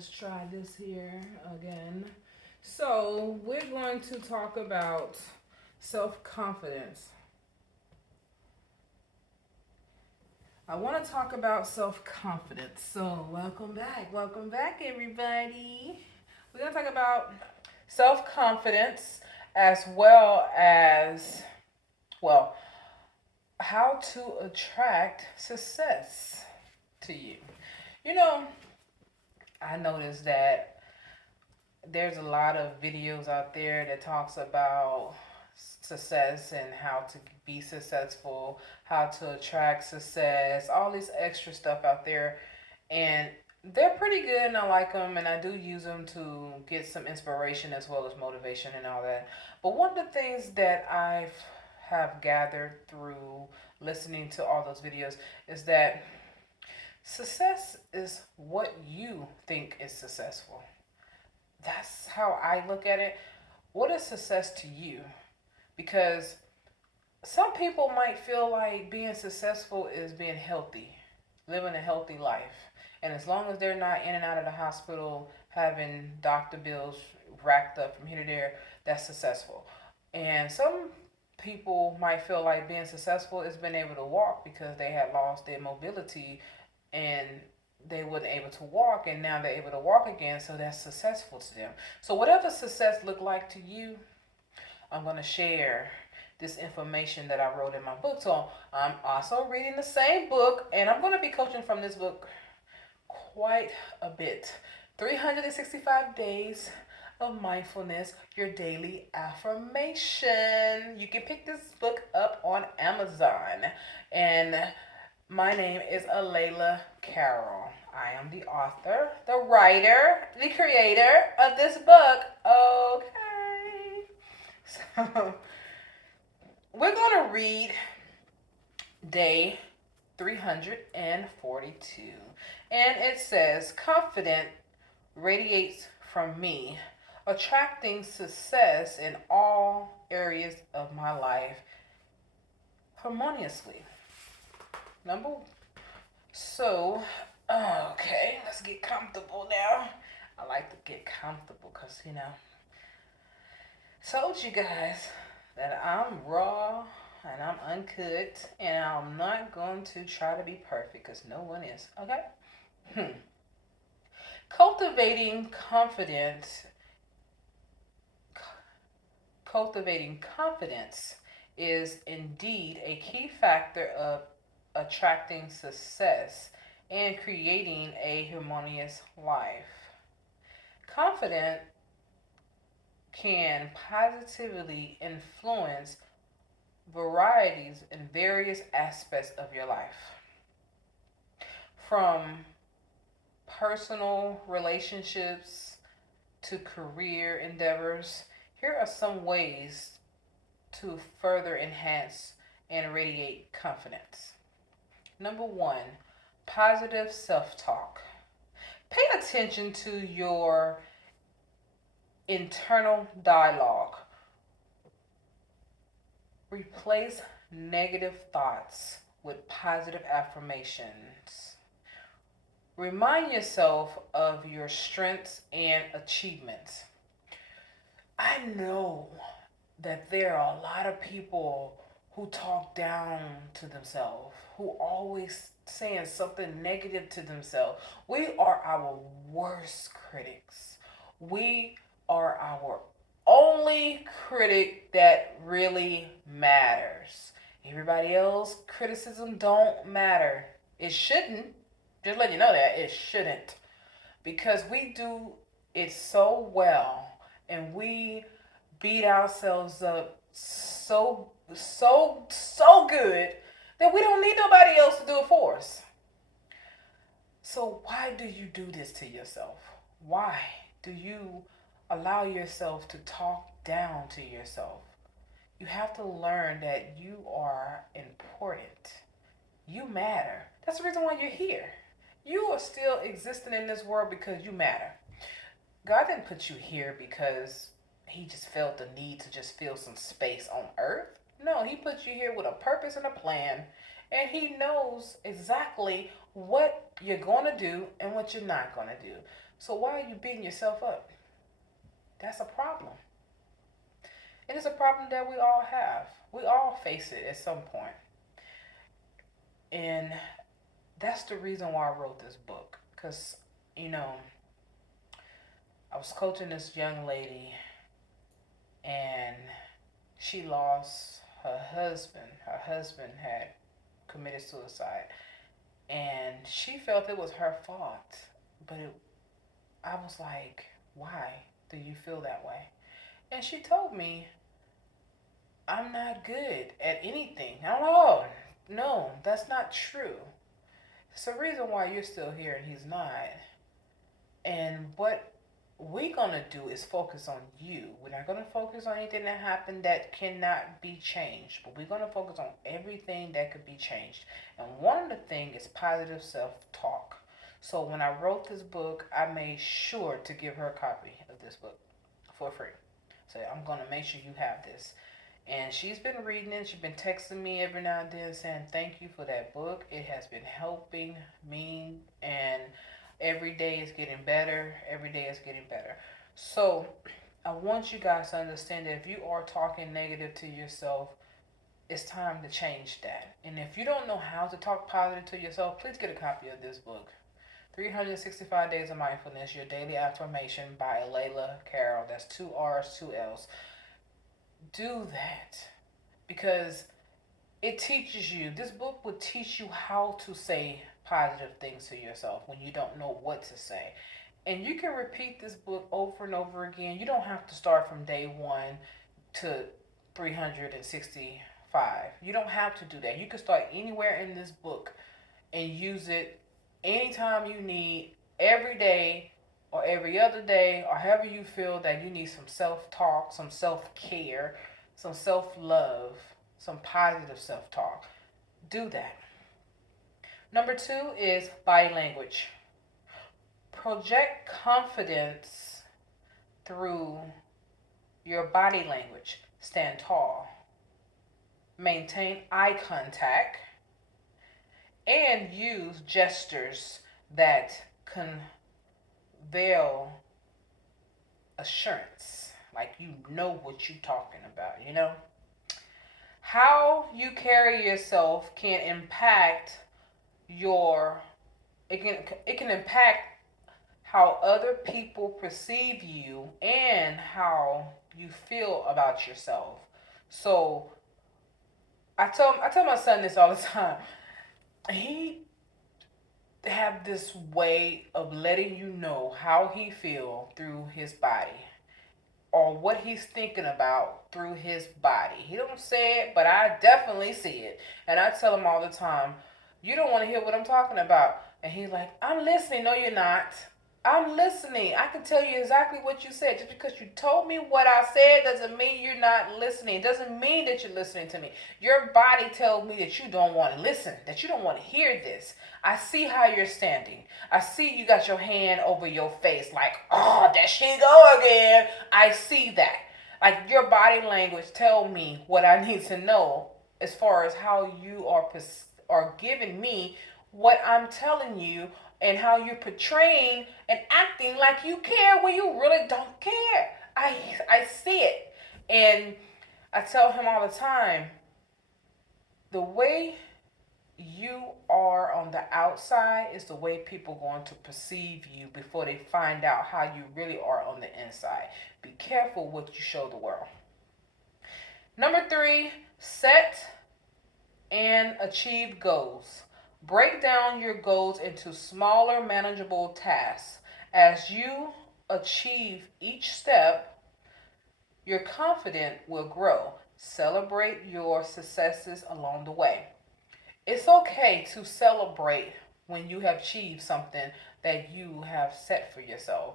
let's try this here again. So, we're going to talk about self confidence. I want to talk about self confidence. So, welcome back, everybody. We're going to talk about self confidence as well as, well, how to attract success to you. You know, I noticed that there's a lot of videos out there that talks about success and how to be successful, how to attract success, all this extra stuff out there, and they're pretty good and I like them and I do use them to get some inspiration as well as motivation and all that. But one of the things that I've have gathered through listening to all those videos is that success is what you think is successful. That's how I look at it. What is success to you? Because some people might feel like being successful is being healthy, living a healthy life. And as long as they're not in and out of the hospital having doctor bills racked up from here to there, that's successful. And some people might feel like being successful is being able to walk because they had lost their mobility and they weren't able to walk and now they're able to walk again, so that's successful to them. So whatever success look like to you, I'm going to share this information that I wrote in my book. So I'm also reading the same book and I'm going to be coaching from this book quite a bit. 365 days of mindfulness, your daily affirmation. You can pick this book up on Amazon. And my name is Alayla Carroll. I am the author, the writer, the creator of this book. Okay. So we're going to read day 342. And it says, confident radiates from me, attracting success in all areas of my life harmoniously. Number so okay, let's get comfortable now. I like to get comfortable because told you guys that I'm raw and I'm uncut and I'm not going to try to be perfect because no one is. Okay. Cultivating confidence. Cultivating confidence is indeed a key factor of attracting success and creating a harmonious life. Confidence can positively influence varieties in various aspects of your life, from personal relationships to career endeavors. Here are some ways to further enhance and radiate confidence. Number one, positive self talk. Pay attention to your internal dialogue. Replace negative thoughts with positive affirmations. Remind yourself of your strengths and achievements. I know that there are a lot of people who talk down to themselves, who always saying something negative to themselves. We are our worst critics. We are our only critic that really matters. Everybody else criticism don't matter. It shouldn't. Just let you know that it shouldn't. Because we do it so well and we beat ourselves up so good that we don't need nobody else to do it for us. So why do you do this to yourself? Why do you allow yourself to talk down to yourself? You have to learn that you are important. You matter. That's the reason why you're here. You are still existing in this world because you matter. God didn't put you here because he just felt the need to just fill some space on earth. No, he put you here with a purpose and a plan. And he knows exactly what you're going to do and what you're not going to do. So why are you beating yourself up? That's a problem. It is a problem that we all have. We all face it at some point. And that's the reason why I wrote this book. Because, you know, I was coaching this young lady and she lost her husband. Her husband had committed suicide. And she felt it was her fault. But I was like, why do you feel that way? And she told me, I'm not good at anything. I'm like, oh, no, that's not true. It's the reason why you're still here and he's not. And what we're going to do is focus on you. We're not going to focus on anything that happened that cannot be changed, but we're going to focus on everything that could be changed. And one of the things is positive self-talk. So when I wrote this book, I made sure to give her a copy of this book for free. So I'm going to make sure you have this. And she's been reading it. She's been texting me every now and then saying, thank you for that book. It has been helping me. And every day is getting better. Every day is getting better. So I want you guys to understand that if you are talking negative to yourself, it's time to change that. And if you don't know how to talk positive to yourself, please get a copy of this book. 365 Days of Mindfulness, Your Daily Affirmation by Layla Carroll. That's 2 R's, 2 L's. Do that because it teaches you. This book will teach you how to say positive things to yourself when you don't know what to say. And you can repeat this book over and over again. You don't have to start from day 1 to 365. You don't have to do that. You can start anywhere in this book and use it anytime you need, every day or every other day, or however you feel that you need some self-talk, some self-care, some self-love, some positive self-talk. Do that. Number 2 is body language. Project confidence through your body language. Stand tall. Maintain eye contact. And use gestures that convey assurance. Like you know what you're talking about, you know? How you carry yourself can impact your it can impact how other people perceive you and how you feel about yourself. So I tell my son this all the time. He have this way of letting you know how he feel through his body or what he's thinking about through his body. He don't say it, but I definitely see it. And I tell him all the time, you don't want to hear what I'm talking about. And he's like, I'm listening. No, you're not. I'm listening. I can tell you exactly what you said. Just because you told me what I said doesn't mean you're not listening. It doesn't mean that you're listening to me. Your body tells me that you don't want to listen, that you don't want to hear this. I see how you're standing. I see you got your hand over your face like, oh, there she go again. I see that. Like your body language tell me what I need to know as far as how you are giving me what I'm telling you and how you're portraying and acting like you care when you really don't care. I see it. And I tell him all the time, the way you are on the outside is the way people are going to perceive you before they find out how you really are on the inside. Be careful what you show the world. Number 3, set and achieve goals. Break down your goals into smaller, manageable tasks. As you achieve each step, your confidence will grow. Celebrate your successes along the way. It's okay to celebrate when you have achieved something that you have set for yourself.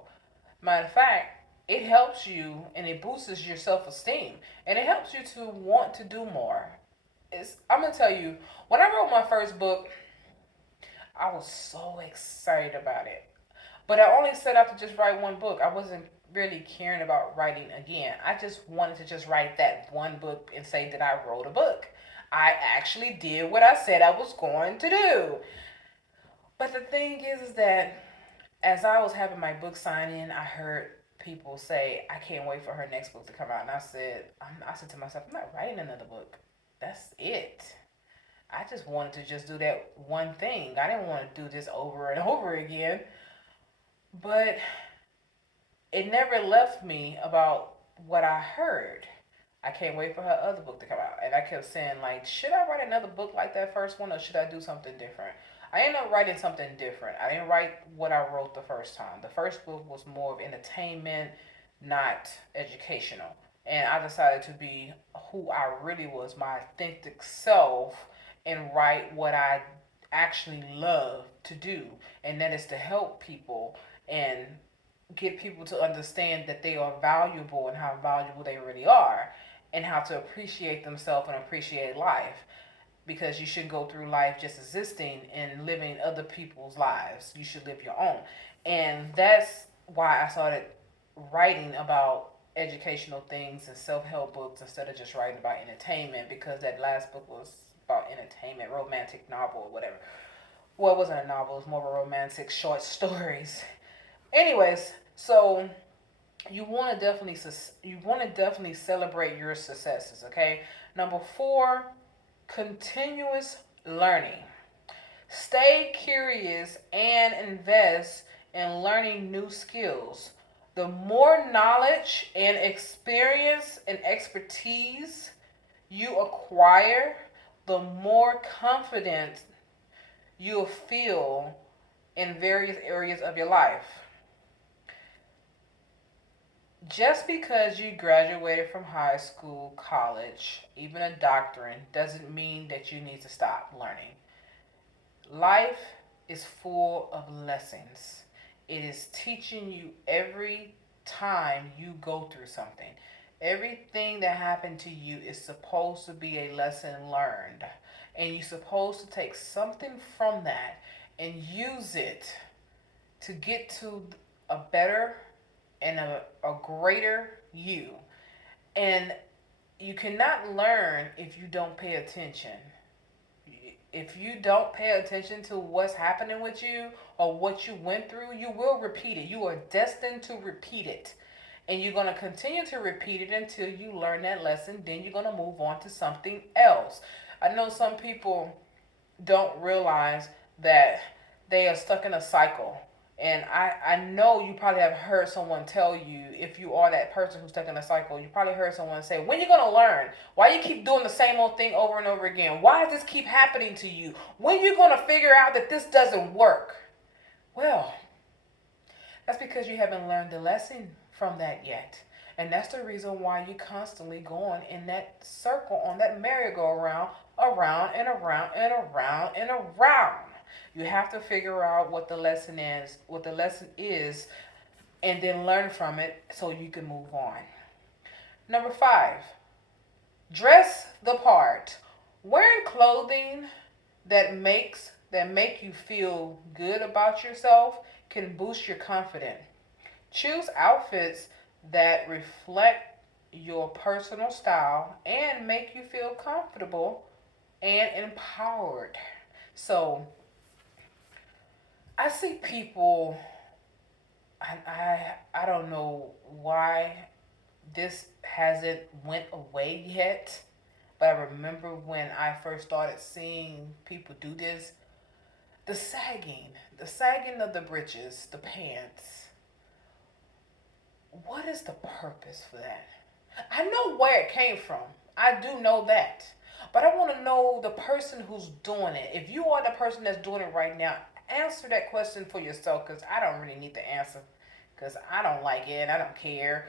Matter of fact, it helps you and it boosts your self-esteem and it helps you to want to do more. I'm gonna tell you, when I wrote my first book, I was so excited about it. But I only set out to just write one book. I wasn't really caring about writing again. I just wanted to just write that one book and say that I wrote a book. I actually did what I said I was going to do. But the thing is that as I was having my book signing, I heard people say, "I can't wait for her next book to come out." And I said to myself, "I'm not writing another book. That's it. I just wanted to just do that one thing. I didn't want to do this over and over again." But it never left me about what I heard. I can't wait for her other book to come out. And I kept saying, like, should I write another book like that first one or should I do something different? I ended up writing something different. I didn't write what I wrote the first time. The first book was more of entertainment, not educational. And I decided to be who I really was, my authentic self, and write what I actually love to do. And that is to help people and get people to understand that they are valuable and how valuable they really are and how to appreciate themselves and appreciate life, because you shouldn't go through life just existing and living other people's lives. You should live your own. And that's why I started writing about educational things and self-help books instead of just writing about entertainment, because that last book was about entertainment, romantic novel or whatever. Well, it wasn't a novel, it was more of a romantic short stories. Anyways, so you want to definitely celebrate your successes, okay? Number 4, continuous learning. Stay curious and invest in learning new skills. The more knowledge and experience and expertise you acquire, the more confident you'll feel in various areas of your life. Just because you graduated from high school, college, even a doctorate, doesn't mean that you need to stop learning. Life is full of lessons. It is teaching you every time you go through something. Everything that happened to you is supposed to be a lesson learned. And you're supposed to take something from that and use it to get to a better and a greater you. And you cannot learn if you don't pay attention. If you don't pay attention to what's happening with you or what you went through, you will repeat it. You are destined to repeat it. And you're going to continue to repeat it until you learn that lesson. Then you're going to move on to something else. I know some people don't realize that they are stuck in a cycle. And I know you probably have heard someone tell you, if you are that person who's stuck in a cycle, you probably heard someone say, when are you going to learn? Why you keep doing the same old thing over and over again? Why does this keep happening to you? When are you going to figure out that this doesn't work? Well, that's because you haven't learned the lesson from that yet. And that's the reason why you're constantly going in that circle, on that merry-go-round, around and around and around and around. You have to figure out what the lesson is, and then learn from it so you can move on. Number 5, dress the part. Wearing clothing that make you feel good about yourself can boost your confidence. Choose outfits that reflect your personal style and make you feel comfortable and empowered. So, I see people, I don't know why this hasn't went away yet, but I remember when I first started seeing people do this, the sagging of the breeches, the pants. What is the purpose for that? I know where it came from. I do know that. But I want to know the person who's doing it. If you are the person that's doing it right now, answer that question for yourself, because I don't really need the answer, because I don't like it and I don't care.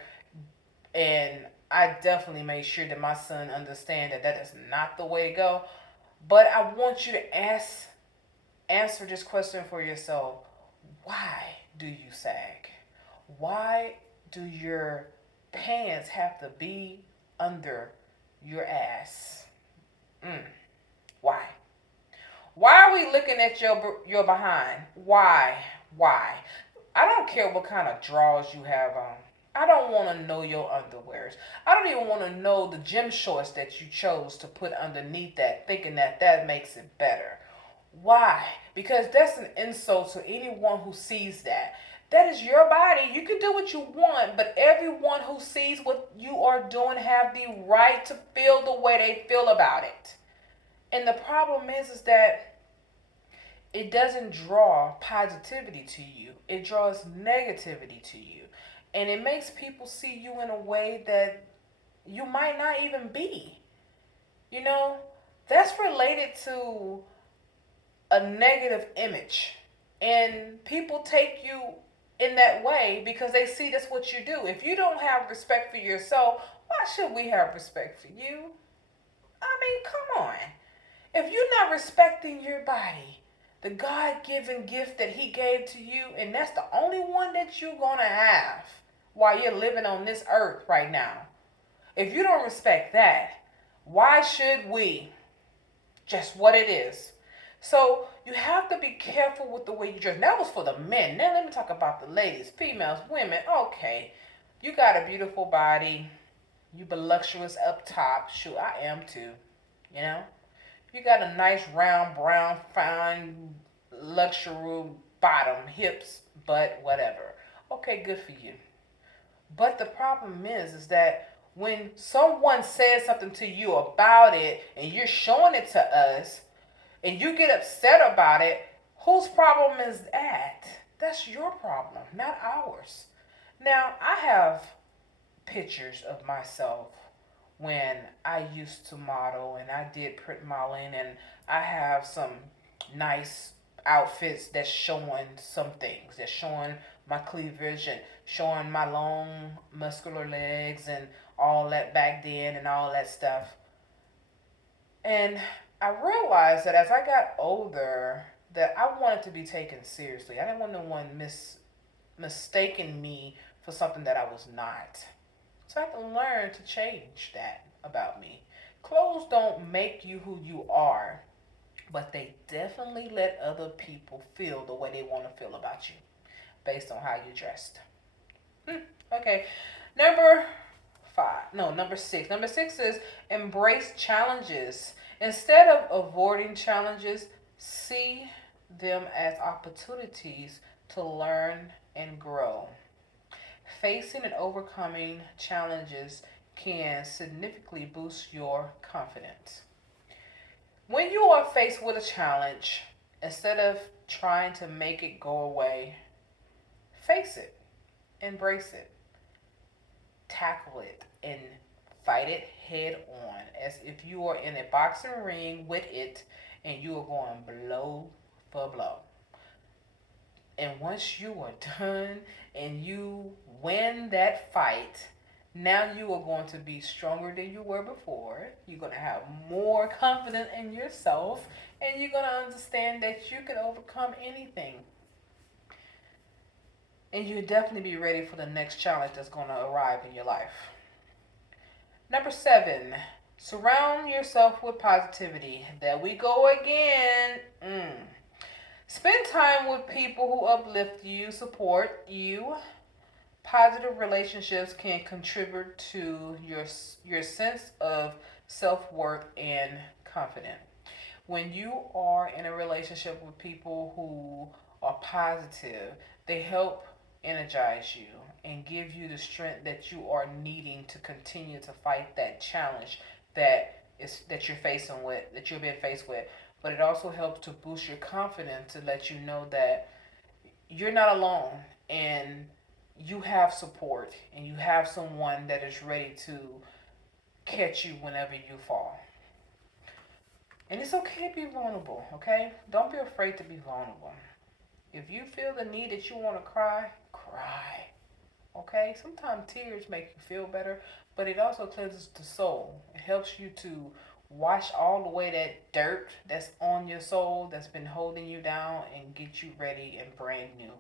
And I definitely made sure that my son understand that that is not the way to go. But I want you to answer this question for yourself. Why do you sag? Why do your pants have to be under your ass? Mm. Why? Why are we looking at your behind? Why? Why? I don't care what kind of drawers you have on. I don't want to know your underwears. I don't even want to know the gym shorts that you chose to put underneath that, thinking that that makes it better. Why? Because that's an insult to anyone who sees that. That is your body. You can do what you want, but everyone who sees what you are doing have the right to feel the way they feel about it. And the problem is that it doesn't draw positivity to you. It draws negativity to you. And it makes people see you in a way that you might not even be. You know, that's related to a negative image. And people take you in that way because they see that's what you do. If you don't have respect for yourself, why should we have respect for you? I mean, come on. If you're not respecting your body, the God given gift that He gave to you, and that's the only one that you're going to have while you're living on this earth right now. If you don't respect that, why should we? Just what it is. So you have to be careful with the way you dress. That was for the men. Now let me talk about the ladies, females, women. Okay, you got a beautiful body. You voluptuous up top. Shoot, I am too. You know, you got a nice round brown fine luxury bottom, hips, butt, whatever. Okay, good for you. But the problem is that when someone says something to you about it and you're showing it to us and you get upset about it, whose problem is that? That's your problem, not ours. Now, I have pictures of myself when I used to model and I did print modeling, and I have some nice outfits that's showing some things, that's showing my cleavage and showing my long muscular legs and all that back then and all that stuff. And I realized that as I got older that I wanted to be taken seriously. I didn't want no one mistaking me for something that I was not. So I had to learn to change that about me. Clothes don't make you who you are, but they definitely let other people feel the way they want to feel about you based on how you dressed. Okay, number five. No, number six. Number six is embrace challenges. Instead of avoiding challenges, see them as opportunities to learn and grow. Facing and overcoming challenges can significantly boost your confidence. When you are faced with a challenge, instead of trying to make it go away, face it, embrace it, tackle it, and fight it head on as if you are in a boxing ring with it and you are going blow for blow. And once you are done and you win that fight, now you are going to be stronger than you were before. You're going to have more confidence in yourself, and you're going to understand that you can overcome anything. And you'll definitely be ready for the next challenge that's going to arrive in your life. Number seven, surround yourself with positivity. There we go again. Spend time with people who uplift you, support you. Positive relationships can contribute to your sense of self-worth and confidence. When you are in a relationship with people who are positive, they help energize you and give you the strength that you are needing to continue to fight that challenge that you're facing with, that you've been faced with. But it also helps to boost your confidence to let you know that you're not alone, and you have support, and you have someone that is ready to catch you whenever you fall. And it's okay to be vulnerable, okay? Don't be afraid to be vulnerable. If you feel the need that you want to cry, cry. Okay? Sometimes tears make you feel better, but it also cleanses the soul. It helps you to wash all away that dirt that's on your soul that's been holding you down and get you ready and brand new.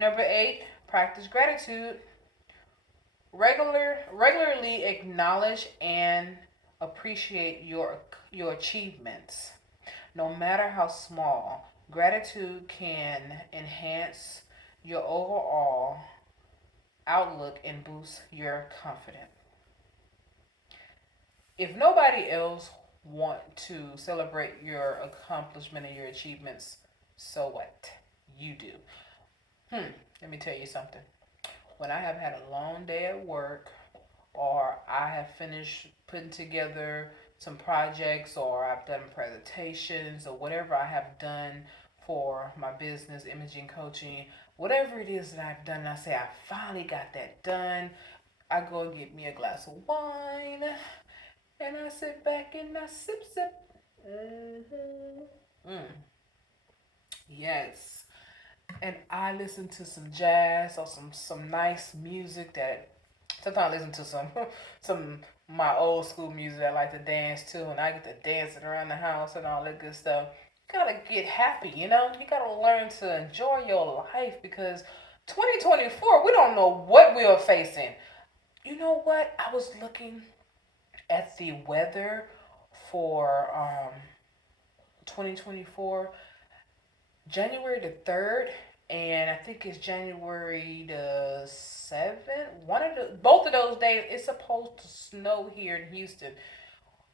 Number eight, practice gratitude. Regularly acknowledge and appreciate your achievements. No matter how small, gratitude can enhance your overall outlook and boost your confidence. If nobody else, want to celebrate your accomplishment and your achievements, so what? You do. Let me tell you something. When I have had a long day at work, or I have finished putting together some projects, or I've done presentations, or whatever I have done for my business, imaging coaching, whatever it is that I've done, I say, I finally got that done. I go and get me a glass of wine, and I sit back and I sip, sip. Mm-hmm. Yes. And I listen to some jazz or some nice music that sometimes I listen to some my old school music I like to dance to, and I get to dancing around the house and all that good stuff. You gotta get happy, you know. You gotta learn to enjoy your life because 2024 we don't know what we are facing. You know what? I was looking at the weather for 2024, January the 3rd, and I think it's January the 7th. Both of those days, it's supposed to snow here in Houston.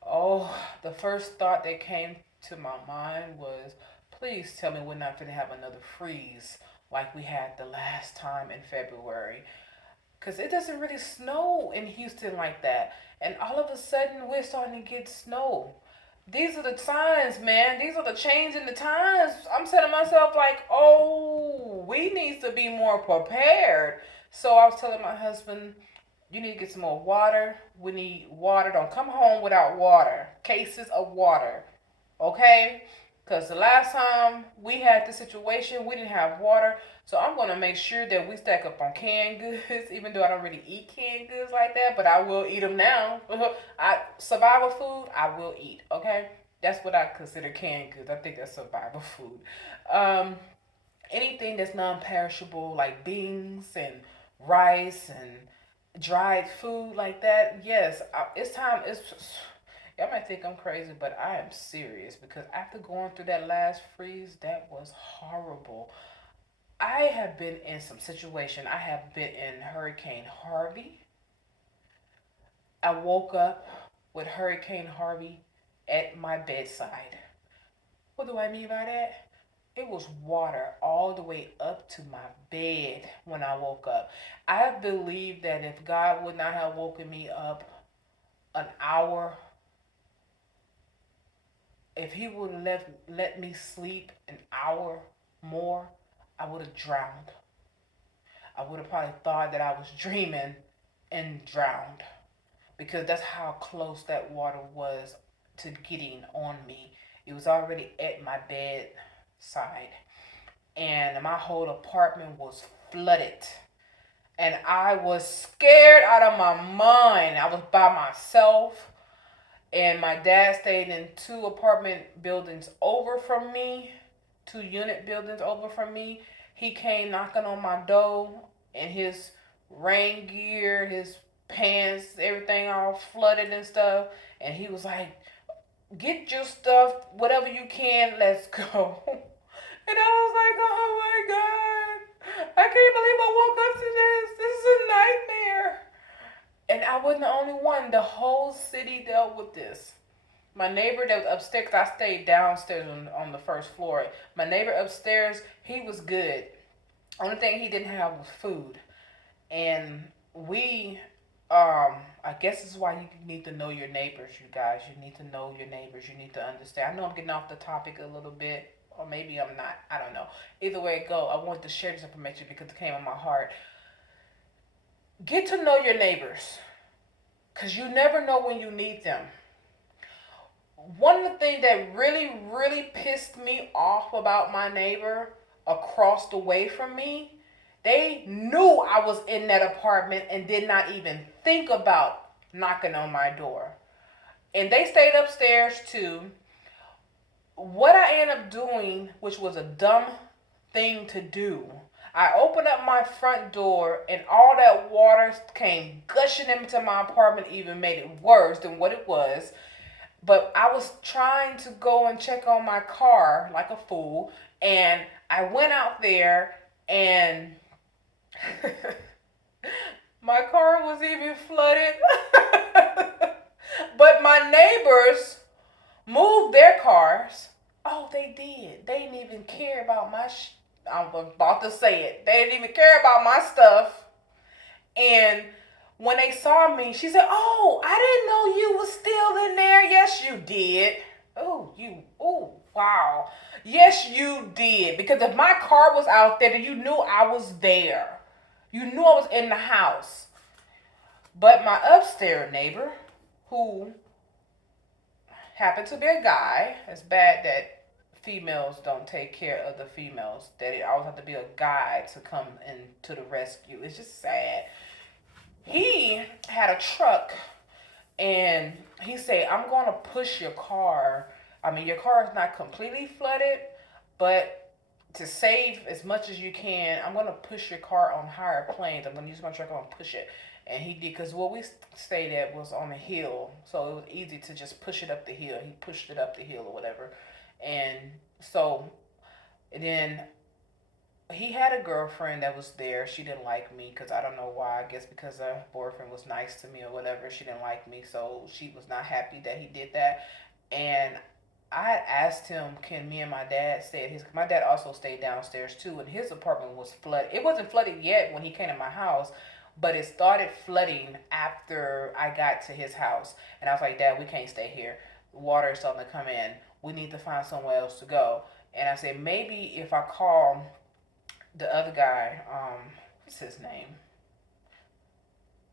Oh, the first thought that came to my mind was, please tell me we're not going to have another freeze like we had the last time in February. Because it doesn't really snow in Houston like that. And all of a sudden, we're starting to get snow. These are the signs, man. These are the change in the times. I'm telling myself, like, oh, we need to be more prepared. So I was telling my husband, you need to get some more water. We need water. Don't come home without water. Cases of water. Okay? Because the last time we had this situation, we didn't have water. So I'm going to make sure that we stack up on canned goods, even though I don't really eat canned goods like that, but I will eat them now. Survival food, I will eat, okay? That's what I consider canned goods. I think that's survival food. Um, Anything that's non-perishable, like beans and rice and dried food like that, yes, it's time. Y'all might think I'm crazy, but I am serious because after going through that last freeze, that was horrible. I have been in some situation. I have been in Hurricane Harvey. I woke up with Hurricane Harvey at my bedside. What do I mean by that? It was water all the way up to my bed when I woke up. I believe that if God would not have woken me up an hour, if He would have let me sleep an hour more, I would have drowned. I would have probably thought that I was dreaming and drowned because that's how close that water was to getting on me. It was already at my bedside, and my whole apartment was flooded. And I was scared out of my mind. I was by myself, and my dad stayed in two apartment buildings over from me, two unit buildings over from me. He came knocking on my door in his rain gear, his pants, everything all flooded and stuff. And he was like, get your stuff, whatever you can, let's go. And I was like, oh my God, I can't believe I woke up to this. This is a nightmare. And I wasn't the only one. The whole city dealt with this. My neighbor that was upstairs, 'cause I stayed downstairs on the first floor. My neighbor upstairs, he was good. Only thing he didn't have was food. And I guess this is why you need to know your neighbors, you guys. You need to know your neighbors. You need to understand. I know I'm getting off the topic a little bit, or maybe I'm not. I don't know. Either way it go, I wanted to share this information because it came on my heart. Get to know your neighbors, because you never know when you need them. One of the things that really, really pissed me off about my neighbor across the way from me, they knew I was in that apartment and did not even think about knocking on my door. And they stayed upstairs too. What I ended up doing, which was a dumb thing to do, I opened up my front door and all that water came gushing into my apartment, even made it worse than what it was. But I was trying to go and check on my car like a fool, and I went out there and my car was even flooded. But my neighbors moved their cars. Oh, they did. They didn't even care about my. I was about to say it. They didn't even care about my stuff. And when they saw me, she said, "Oh, I didn't know you was still in there." Yes, you did. Oh, you. Oh, wow. Yes, you did. Because if my car was out there, then you knew I was there. You knew I was in the house. But my upstairs neighbor, who happened to be a guy, it's bad that females don't take care of the females. That it always have to be a guy to come in to the rescue. It's just sad. He had a truck and he said, "I'm going to push your car. I mean, your car is not completely flooded, but to save as much as you can, I'm going to push your car on higher planes. I'm going to use my truck. I'm going to push it." And he did, because what we stayed at was on a hill, so it was easy to just push it up the hill. He pushed it up the hill or whatever. And so, and then he had a girlfriend that was there. She didn't like me because I don't know why. I guess because her boyfriend was nice to me or whatever. She didn't like me, so she was not happy that he did that. And I had asked him, can me and my dad stay at his? My dad also stayed downstairs too, and his apartment was flooded. It wasn't flooded yet when he came to my house, but it started flooding after I got to his house. And I was like, "Dad, we can't stay here. Water is starting to come in. We need to find somewhere else to go." And I said, maybe if I call the other guy, what's his name?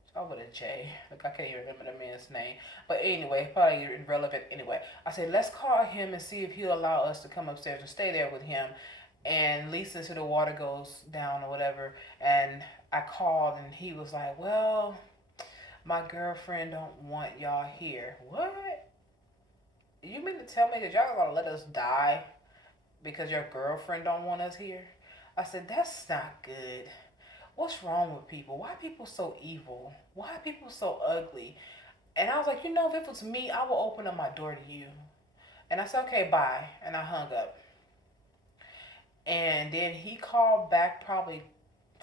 Start with a J. Like, I can't even remember the man's name. But anyway, probably irrelevant anyway. I said, let's call him and see if he'll allow us to come upstairs and stay there with him. And at least until the water goes down or whatever. And I called and he was like, "Well, my girlfriend don't want y'all here." What? You mean to tell me that y'all gonna let us die because your girlfriend don't want us here? I said, that's not good. What's wrong with people? Why are people so evil? Why are people so ugly? And I was like, if it was me, I would open up my door to you. And I said, okay, bye. And I hung up. And then he called back probably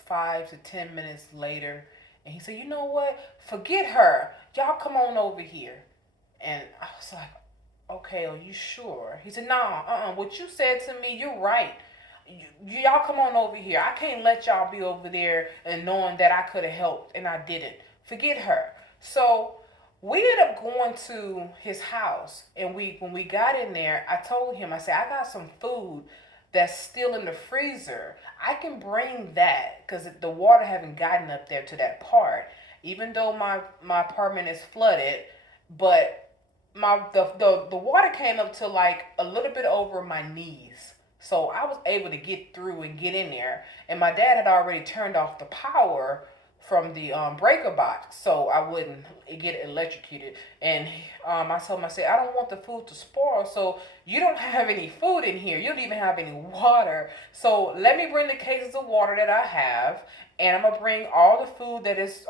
5 to 10 minutes later. And he said, "You know what? Forget her. Y'all come on over here." And I was like, "Okay, are you sure?" He said, "Nah, what you said to me, you're right. Y'all come on over here. I can't let y'all be over there and knowing that I could have helped and I didn't. Forget her." So we ended up going to his house, and when we got in there, I told him, I said, "I got some food that's still in the freezer. I can bring that because the water haven't gotten up there to that part. Even though my apartment is flooded, but the water came up to like a little bit over my knees." So I was able to get through and get in there. And my dad had already turned off the power from the breaker box so I wouldn't get electrocuted. And I told him, I said, "I don't want the food to spoil. So you don't have any food in here. You don't even have any water. So let me bring the cases of water that I have. And I'm going to bring all the food that is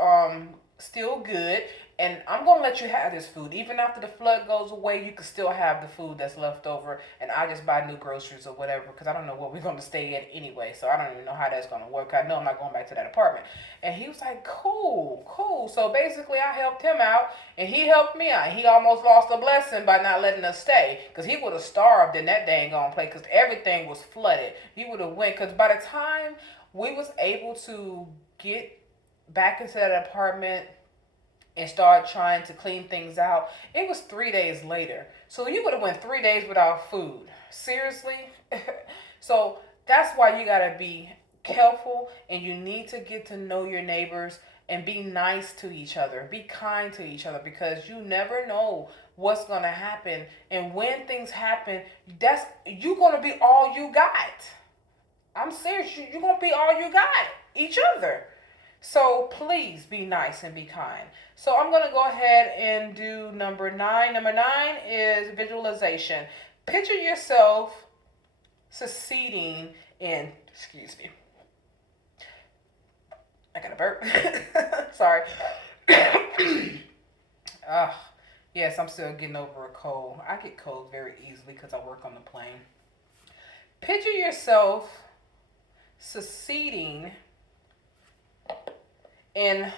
still good, and I'm gonna let you have this food. Even after the flood goes away, you can still have the food that's left over, and I just buy new groceries or whatever, because I don't know where we're gonna stay at anyway, so I don't even know how that's gonna work. I know I'm not going back to that apartment." And he was like, "Cool, cool." So basically I helped him out and he helped me out. He almost lost a blessing by not letting us stay, because he would have starved in that dang on place, because everything was flooded. He would have went, because by the time we was able to get back into that apartment and start trying to clean things out, it was 3 days later. So you would have went 3 days without food. Seriously? So that's why you gotta be careful, and you need to get to know your neighbors and be nice to each other. Be kind to each other, because you never know what's gonna happen. And when things happen, that's you gonna be all you got. I'm serious. You're gonna be all you got. Each other. So please be nice and be kind. So I'm going to go ahead and do number 9. Number 9 is visualization. Picture yourself succeeding in, excuse me, I got a burp. Sorry. Yes, I'm still getting over a cold. I get colds very easily because I work on the plane. Picture yourself succeeding in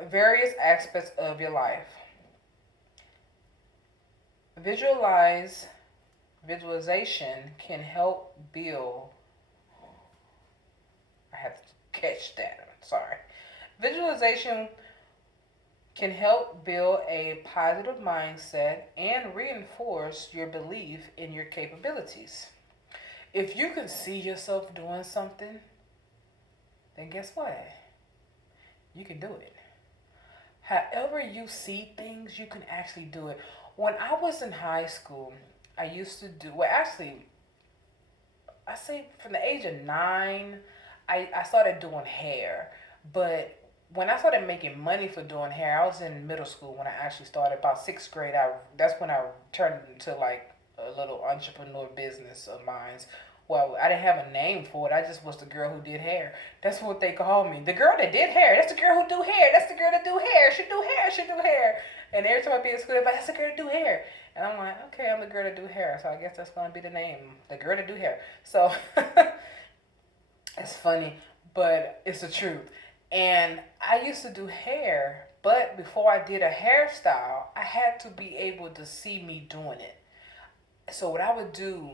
various aspects of your life. Visualize Visualization can help build. I have to catch that. Sorry. Visualization can help build a positive mindset and reinforce your belief in your capabilities. If you can see yourself doing something, then guess what? You can do it. However, you see things, you can actually do it. When I was in high school, I used to do, well, actually, I say from the age of 9, I started doing hair. But when I started making money for doing hair, I was in middle school when I actually started. About sixth grade, that's when I turned into like a little entrepreneur business of mine. Well, I didn't have a name for it. I just was the girl who did hair. That's what they called me. The girl that did hair. That's the girl who do hair. That's the girl that do hair. She do hair. She do hair. And every time I be at school, everybody, that's the girl that do hair. And I'm like, okay, I'm the girl that do hair. So I guess that's gonna be the name, the girl that do hair. So it's funny, but it's the truth. And I used to do hair, but before I did a hairstyle, I had to be able to see me doing it. So what I would do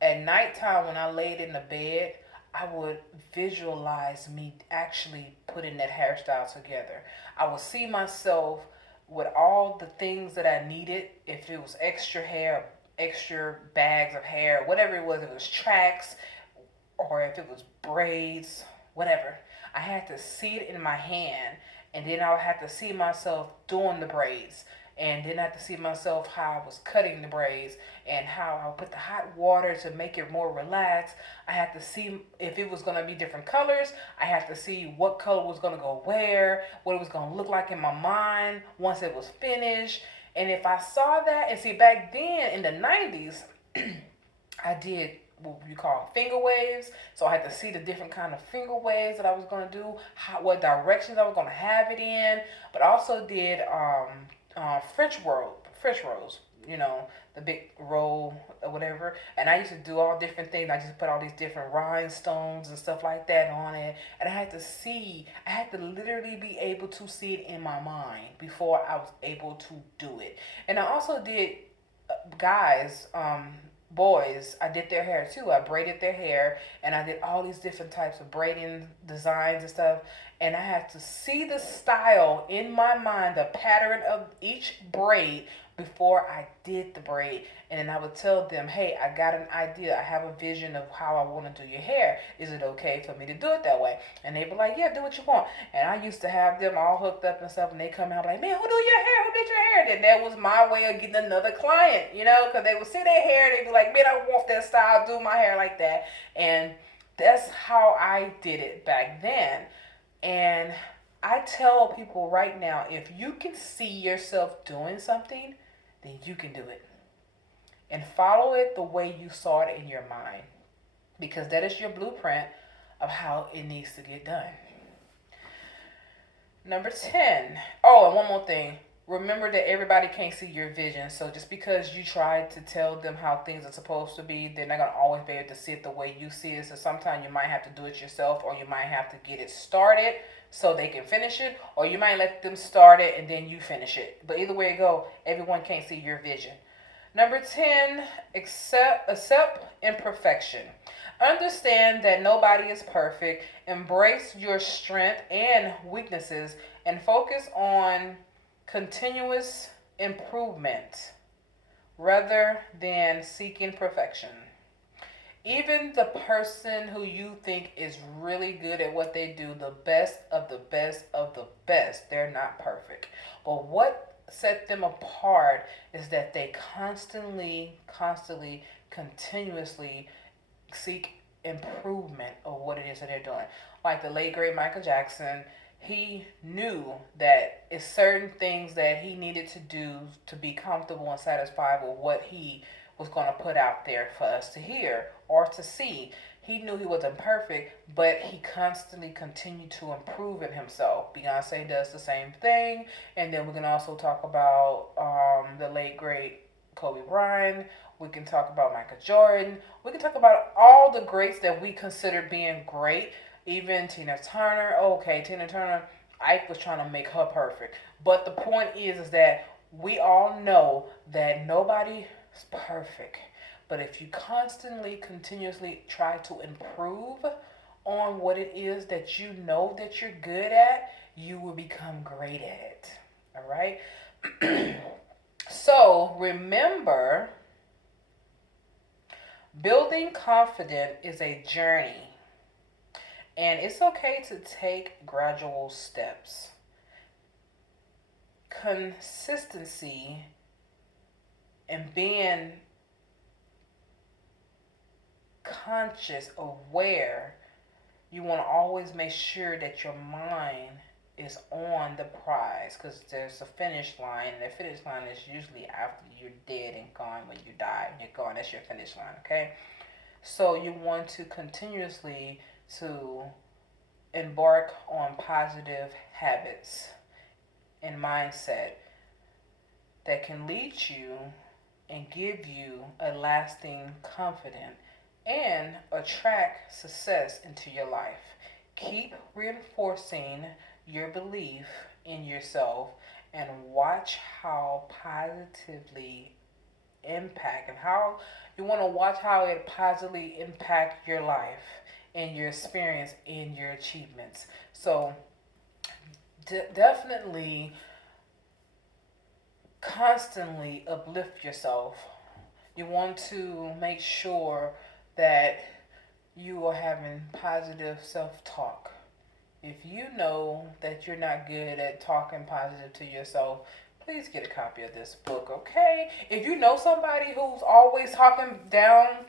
at nighttime when I laid in the bed, I would visualize me actually putting that hairstyle together. I would see myself with all the things that I needed. If it was extra hair, extra bags of hair, whatever it was, if it was tracks, or if it was braids, whatever. I had to see it in my hand, and then I would have to see myself doing the braids. And then I had to see myself how I was cutting the braids and how I would put the hot water to make it more relaxed. I had to see if it was going to be different colors. I had to see what color was going to go where, what it was going to look like in my mind once it was finished. And if I saw that, and see, back then in the 90s, I did what you call finger waves. So I had to see the different kind of finger waves that I was going to do, what directions I was going to have it in. But I also did French rolls. You know, the big roll or whatever. And I used to do all different things. I just put all these different rhinestones and stuff like that on it. And I had to see. I had to literally be able to see it in my mind before I was able to do it. And I also did guys, boys, I did their hair too. I braided their hair and I did all these different types of braiding designs and stuff. And I had to see the style in my mind, the pattern of each braid before I did the braid. And then I would tell them, hey, I got an idea. I have a vision of how I want to do your hair. Is it okay for me to do it that way? And they'd be like, yeah, do what you want. And I used to have them all hooked up and stuff. And they come out like, man, who do your hair? Who did your hair? Then that was my way of getting another client, you know, because they would see their hair. They'd be like, man, I want that style. Do my hair like that. And that's how I did it back then. And I tell people right now, if you can see yourself doing something, then you can do it. And follow it the way you saw it in your mind. Because that is your blueprint of how it needs to get done. Number 10. Oh, and one more thing. Remember that everybody can't see your vision. So just because you try to tell them how things are supposed to be, they're not going to always be able to see it the way you see it. So sometimes you might have to do it yourself, or you might have to get it started so they can finish it, or you might let them start it and then you finish it. But either way it go, everyone can't see your vision. Number 10, accept imperfection. Understand that nobody is perfect. Embrace your strength and weaknesses and focus on continuous improvement rather than seeking perfection. Even the person who you think is really good at what they do, the best of the best of the best, they're not perfect. But what set them apart is that they constantly, continuously seek improvement of what it is that they're doing. Like the late great Michael Jackson, he knew that it's certain things that he needed to do to be comfortable and satisfied with what he was going to put out there for us to hear or to see. He knew he wasn't perfect, but he constantly continued to improve in himself. Beyonce does the same thing. And then we can also talk about the late great Kobe Bryant. We can talk about Michael Jordan. We can talk about all the greats that we consider being great. Even Tina Turner. Okay, Tina Turner, Ike was trying to make her perfect. But the point is that we all know that nobody is perfect. But if you constantly, continuously try to improve on what it is that you know that you're good at, you will become great at it. All right? So remember, building confidence is a journey, and it's okay to take gradual steps. Consistency and being conscious, aware, you want to always make sure that your mind is on the prize, because there's a finish line, and the finish line is usually after you're dead and gone. When you die and you're gone, that's your finish line. Okay, so you want to continuously to embark on positive habits and mindset that can lead you and give you a lasting confidence and attract success into your life. Keep reinforcing your belief in yourself and watch how positively impact and how you want to watch how it positively impact your life and your experience and your achievements. So definitely constantly uplift yourself. You want to make sure that you are having positive self-talk. If you know that you're not good at talking positive to yourself, please get a copy of this book, okay? If you know somebody who's always talking down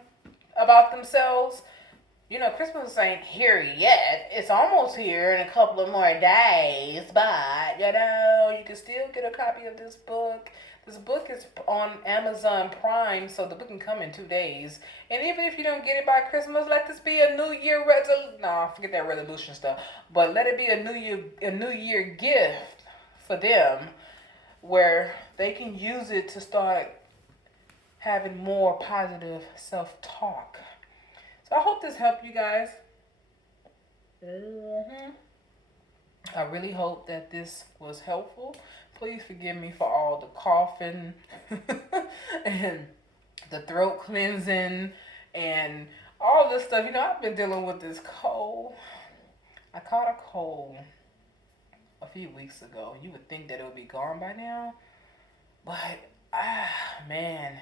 about themselves, you know, Christmas ain't here yet. It's almost here in a couple of more days, but, you know, you can still get a copy of this book. This book is on Amazon Prime, so the book can come in 2 days. And even if you don't get it by Christmas, let this be a New Year resolution. Nah, forget that resolution stuff. But let it be a New Year gift for them, where they can use it to start having more positive self-talk. So I hope this helped you guys. I really hope that this was helpful. Please forgive me for all the coughing and the throat cleansing and all this stuff. You know, I've been dealing with this cold. I caught a cold a few weeks ago. You would think that it would be gone by now. But, man,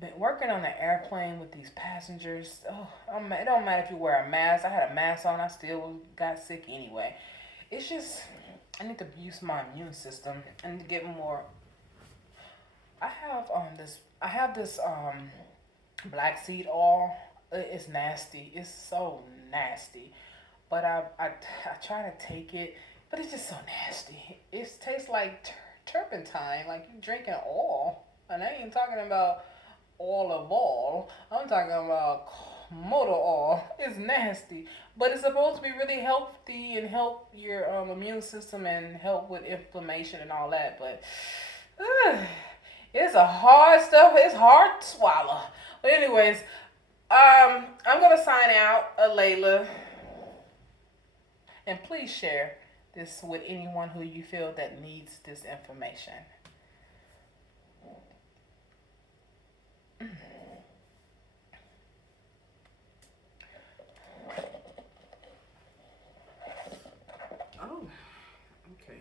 been working on the airplane with these passengers. Oh, it don't matter if you wear a mask. I had a mask on. I still got sick anyway. It's just, I need to use my immune system. I need to get more. I have this black seed oil. It's nasty. It's so nasty. But I try to take it, but it's just so nasty. It tastes like turpentine, like you drinking oil. And I ain't talking about oil of oil. I'm talking about motor oil. It's nasty, but it's supposed to be really healthy and help your immune system and help with inflammation and all that. But it's a hard stuff. It's hard to swallow. But anyways, I'm gonna sign out, Layla, and please share this with anyone who you feel that needs this information. Oh, okay.